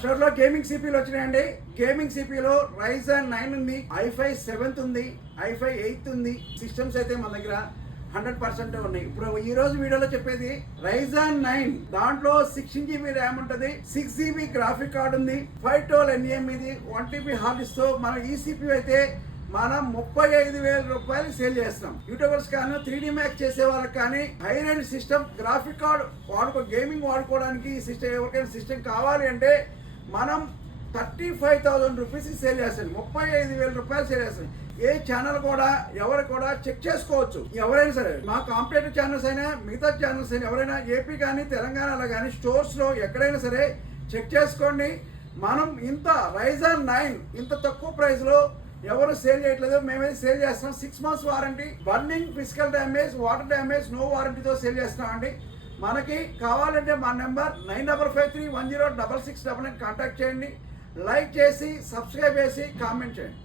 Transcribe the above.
స్టోర్లో గేమింగ్ సిపిలు వచ్చినాయండి. గేమింగ్ సిపిలో రైజన్ నైన్ ఉంది ఐఫై సెవెంత్ ఉంది ఐఫై ఎయిత్ ఉంది. సిస్టమ్స్ అయితే మన దగ్గర హండ్రెడ్ పర్సెంట్ ఉన్నాయి. ఇప్పుడు ఈ రోజు వీడియోలో చెప్పేది రైజాన్ నైన్ దాంట్లో సిక్స్టీన్ జీబీ ర్యామ్ ఉంటుంది సిక్స్ జీబీ గ్రాఫిక్ కార్డ్ ఉంది ఫైవ్ టోల్ ఎన్ఏఎం ఇది వన్ టీబీ హార్డ్ డిస్క్ మన ఈసీపీ అయితే మనం ముప్పై ఐదు వేల రూపాయలు సేల్ చేస్తాం. యూట్యూబర్స్ కానీ త్రీ డి మ్యాక్ చేసే వాళ్ళకి కానీ high range system graphic card వాడుకో గేమింగ్ వాడుకోవడానికి ఈ సిస్టమ్ ఎవరికైనా సిస్టమ్ కావాలి అంటే మనం thirty five thousand rupees sale చేస్తాం. ముప్పై ఐదు వేల రూపాయలు సేల్ చేస్తాం. ఏ ఛానల్ కూడా ఎవరు కూడా చెక్ చేసుకోవచ్చు. ఎవరైనా సరే మా కాంపిటేటివ్ ఛానల్స్ అయినా మిగతా ఛానల్స్ అయినా ఎవరైనా ఏపీ కానీ తెలంగాణలో కానీ స్టోర్స్లో ఎక్కడైనా సరే చెక్ చేసుకోండి. మనం ఇంత రైజర్ నైన్ ఇంత తక్కువ ప్రైస్లో ఎవరు సేల్ చేయట్లేదు మేమైతే సేల్ చేస్తున్నాం six months warranty burning physical damage water damage no వారంటీతో sale చేస్తున్నామండి మనకి కావాలంటే మా number nine double five three one zero double six double nine contact చేయండి. లైక్ చేసి సబ్స్క్రైబ్ చేసి కామెంట్ చేయండి.